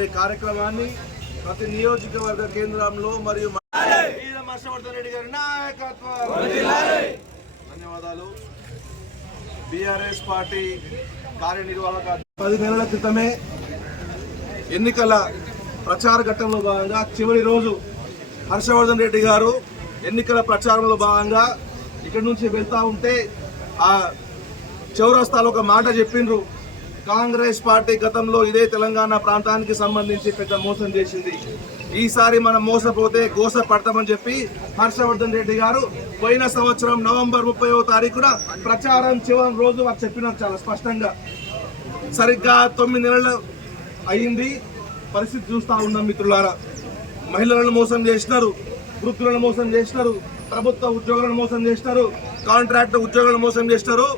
అనే కార్యక్రమాన్ని ప్రతి నియోజకవర్గ కేంద్రంలో మరియు వీర హర్షవర్ధన్ రెడ్డి గారి నాయకత్వం. ధన్యవాదాలు. బీఆర్ఎస్ పార్టీ కార్యనిర్వాహక పది నెలల క్రితమే ఎన్నికల ప్రచార ఘట్టంలో భాగంగా చివరి రోజు హర్షవర్ధన్ రెడ్డి గారు ఎన్నికల ప్రచారంలో భాగంగా ఇక్కడి నుంచి వెళ్తా ఉంటే ఆ చౌరస్తాలో ఒక మాట చెప్పిండ్రు. కాంగ్రెస్ పార్టీ గతంలో ఇదే తెలంగాణ ప్రాంతానికి సంబంధించి పెద్ద మోసం చేసింది. ఈసారి మనం మోసపోతే గోస పడతామని చెప్పి హర్షవర్ధన్ రెడ్డి గారు పోయిన సంవత్సరం నవంబర్ ముప్పైవ తారీఖున ప్రచారం చివరి రోజు వారు చెప్పినారు చాలా స్పష్టంగా. సరిగ్గా తొమ్మిది నెలలు అయింది. పరిస్థితి చూస్తా ఉన్నాం మిత్రులారా. మహిళలను మోసం చేసినారు వృద్ధులను మోసం చేసినారు ప్రభుత్వ ఉద్యోగులను మోసం చేసినారు కాంట్రాక్ట్ ఉద్యోగులను మోసం చేసినారు.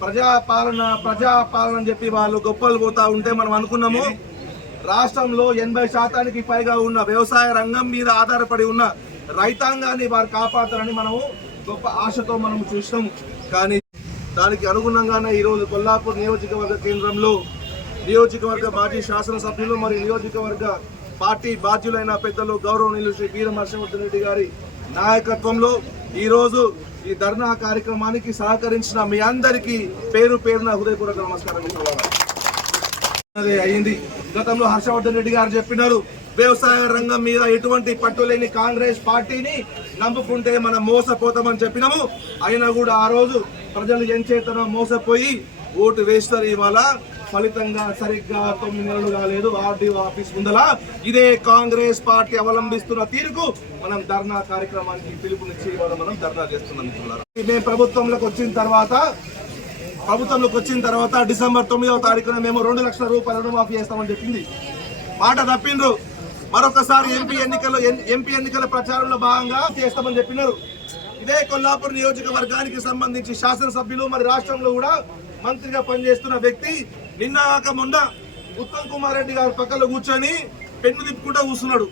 ప్రజాపాలన ప్రజాపాలన అని చెప్పి వాళ్ళు గొప్పలు పోతా ఉంటే మనం అనుకున్నాము. రాష్ట్రంలో ఎనభై శాతానికి పైగా ఉన్న వ్యవసాయ రంగం మీద ఆధారపడి ఉన్న రైతాంగాన్ని వారు కాపాడతారని మనము గొప్ప ఆశతో మనం చూసినాము కానీ దానికి అనుగుణంగానే ఈరోజు కొల్లాపూర్ నియోజకవర్గ కేంద్రంలో నియోజకవర్గ మాజీ శాసనసభ్యులు మరియు నియోజకవర్గ పార్టీ బాధ్యులైన పెద్దలు గౌరవనీయులు శ్రీ వీర హర్షవర్ధన్ రెడ్డి గారి నాయకత్వంలో ఈరోజు ఈ ధర్నా కార్యక్రమానికి సహకరించిన మీ అందరికీ పేరు పేరున హృదయపూర్వక నమస్కారం అయింది. గతంలో హర్షవర్ధన్ రెడ్డి గారు చెప్పినారు వ్యవసాయ రంగం మీద ఎటువంటి పట్టు లేని కాంగ్రెస్ పార్టీని నమ్ముకుంటే మనం మోసపోతామని చెప్పినాము. అయినా కూడా ఆ రోజు ప్రజలు ఎంచేతనో మోసపోయి ఓటు వేస్తారు ఇవాళ. ఫలితంగా సరిగ్గా తొమ్మిది నెలలు కాలేదు. ఆర్డీఓ ఆఫీస్ ముందల ఇదే కాంగ్రెస్ పార్టీ అవలంబిస్తున్న తీరుకు మనం ధర్నా కార్యక్రమానికి పిలుపునిచ్చి ఇవాళ మనం ధర్నా చేస్తున్నాం మిత్రులారా. మేము ప్రభుత్వంలోకి వచ్చిన తర్వాత ప్రభుత్వంలోకి వచ్చిన తర్వాత డిసెంబర్ తొమ్మిదవ తారీఖున మేము రెండు లక్షల రూపాయల రుణమాఫీ చేస్తామని చెప్పింది. మాట తప్పిండ్రు. మరొకసారి ఎంపీ ఎన్నికల్లో ఎన్- ఎంపీ ఎన్నికల ప్రచారంలో భాగంగా చేస్తామని చెప్పినారు. ఇదే కొల్లాపూర్ నియోజకవర్గానికి సంబంధించి శాసనసభ్యులు మరి రాష్ట్రంలో కూడా మంత్రిగా పనిచేస్తున్న వ్యక్తి నిన్న కాక మొన్న ఉత్తమ్ కుమార్ రెడ్డి గారి పక్కన కూర్చొని పెన్ను తిప్పుకుంటూ కూర్చున్నాడు.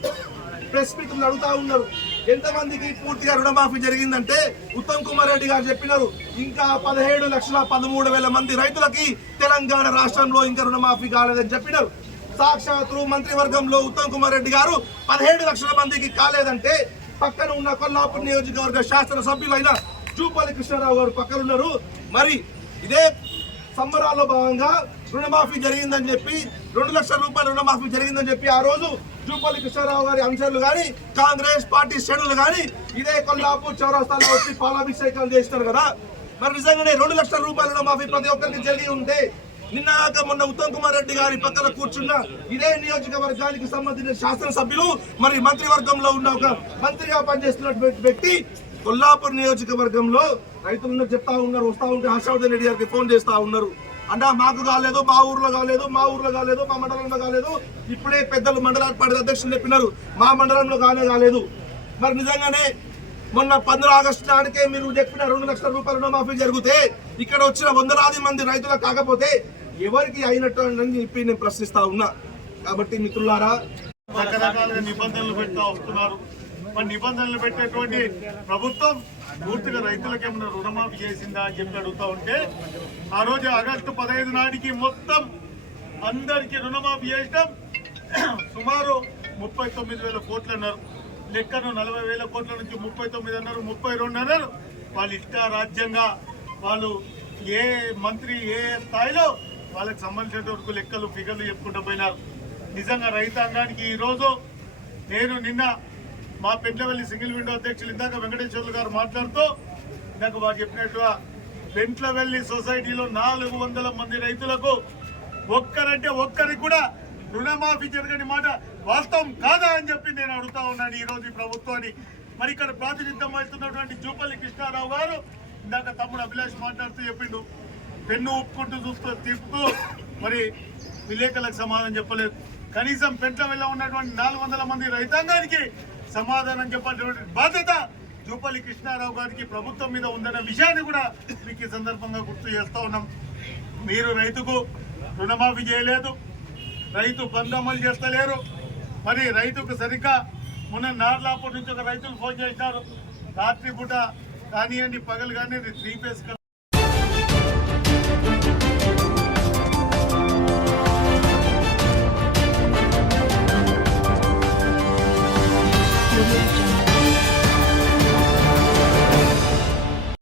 ప్రెస్ మీట్లు అడుగుతా ఉన్నారు. ఎంతమందికి పూర్తిగా రుణమాఫీ జరిగిందంటే ఉత్తమ్ కుమార్ రెడ్డి గారు చెప్పినారు. ఇంకా పదిహేడు లక్షల పదమూడు వేల మంది రైతులకి తెలంగాణ రాష్ట్రంలో ఇంకా రుణమాఫీ కాలేదని చెప్పినారు. సాక్షాత్తు మంత్రివర్గంలో ఉత్తమ్ కుమార్ రెడ్డి గారు పదిహేడు లక్షల మందికి కాలేదంటే పక్కన ఉన్న కొల్లాపూర్ నియోజకవర్గ శాసన సభ్యులైన జూపల్లి కృష్ణారావు గారు పక్కనున్నారు. మరి ఇదే సంబరాల్లో భాగంగా రుణమాఫీ జరిగిందని చెప్పి రెండు లక్షల రూపాయల రుణమాఫీ జరిగిందని చెప్పి ఆ రోజు జూపల్లి కృష్ణారావు గారి అంశాలు కానీ కాంగ్రెస్ పార్టీ శ్రేణులు కానీ ఇదే కొల్లాపూర్ చౌరస్తాలో వచ్చి పాలాభిషేకాలు చేస్తారు కదా. మరి నిజంగానే రెండు లక్షల రూపాయల రుణమాఫీ ప్రతి ఒక్కరికి జరిగి ఉంటే నిన్న మొన్న ఉత్తమ్ కుమార్ రెడ్డి గారి పక్కన కూర్చున్న ఇదే నియోజకవర్గానికి సంబంధించిన శాసనసభ్యులు మరి మంత్రివర్గంలో ఉన్న ఒక మంత్రిగా పనిచేస్తున్నటువంటి వ్యక్తి కొల్లాపూర్ నియోజకవర్గంలో రైతులందరూ చెప్తా ఉన్నారు వస్తా ఉంటే హర్షవర్ధన్ రెడ్డి గారికి ఫోన్ చేస్తా ఉన్నారు. అంటే మాకు కాలేదు మా ఊర్లో కాలేదు మా ఊర్లో కాలేదు మా మండలంలో కాలేదు. ఇప్పుడే పెద్దలు మండల పార్టీ అధ్యక్షులు చెప్పినారు. మా మండలంలో కానే కాలేదు. మరి నిజంగానే మొన్న పంద్ర ఆగస్టు నాటికే మీరు చెప్పిన రెండు లక్షల రూపాయల రుణమాఫీ జరిగితే ఇక్కడ వచ్చిన వందలాది మంది రైతులకు కాకపోతే ఎవరికి అయినట్టు అని చెప్పి నేను ప్రశ్నిస్తా ఉన్నా. కాబట్టి మిత్రులారా రకరకాలుగా నిబంధనలు పెడతా వస్తున్నారు. మరి నిబంధనలు పెట్టేటువంటి ప్రభుత్వం పూర్తిగా రైతులకు ఏమైనా రుణమాఫీ చేసిందా అని చెప్పి అడుగుతా ఉంటే ఆ రోజు ఆగస్టు పదహైదు నాటికి మొత్తం అందరికీ రుణమాఫీ చేసినాం. సుమారు ముప్పై తొమ్మిది వేల కోట్లు అన్నారు. లెక్కను నలభై వేల కోట్ల నుంచి ముప్పై తొమ్మిది అన్నారు ముప్పై రెండు అన్నారు. వాళ్ళు ఇష్ట రాజ్యంగా వాళ్ళు ఏ మంత్రి ఏ స్థాయిలో వాళ్ళకి సంబంధించిన వరకు లెక్కలు ఫిగర్లు చెప్పుకుంటూ పోయినారు. నిజంగా రైతాంగానికి ఈరోజు నేను నిన్న మా పెంట్లవల్లి సింగిల్ విండో అధ్యక్షులు ఇందాక వెంకటేశ్వర్లు గారు మాట్లాడుతూ ఇందాక వారు చెప్పినట్టుగా పెంట్లవెల్లి సొసైటీలో నాలుగు వందల మంది రైతులకు ఒక్కరంటే ఒక్కరికి కూడా రుణమాఫీ జరగని మాట వాస్తవం కాదా అని చెప్పి నేను అడుగుతా ఉన్నాను ఈరోజు ఈ ప్రభుత్వాన్ని. మరి ఇక్కడ ప్రాతినిధ్యం వహిస్తున్నటువంటి జూపల్లి కృష్ణారావు గారు ఇందాక తమ్ముడు అభిలాష్ మాట్లాడుతూ చెప్పిండు పెన్ను ఒప్పుకుంటూ చూస్తూ తిప్పుతూ మరి విలేకరులకు సమాధానం చెప్పలేదు. కనీసం పెంట్ల ఉన్నటువంటి నాలుగు వందల మంది రైతాంగానికి సమాధానం చెప్పాల్సినటువంటి బాధ్యత జూపల్లి కృష్ణారావు గారికి ప్రభుత్వం మీద ఉందన్న విషయాన్ని కూడా మీకు ఈ సందర్భంగా గుర్తు చేస్తా ఉన్నాం. మీరు రైతుకు రుణమాఫీ చేయలేదు రైతు బంధు అమలు చేస్తలేరు. మరి రైతుకు సరిగ్గా మొన్న నార్లాపూర్ నుంచి ఒక రైతులు ఫోన్ చేశారు. రాత్రి పూట కానివ్వండి పగలు కానీ త్రీ ఫేస్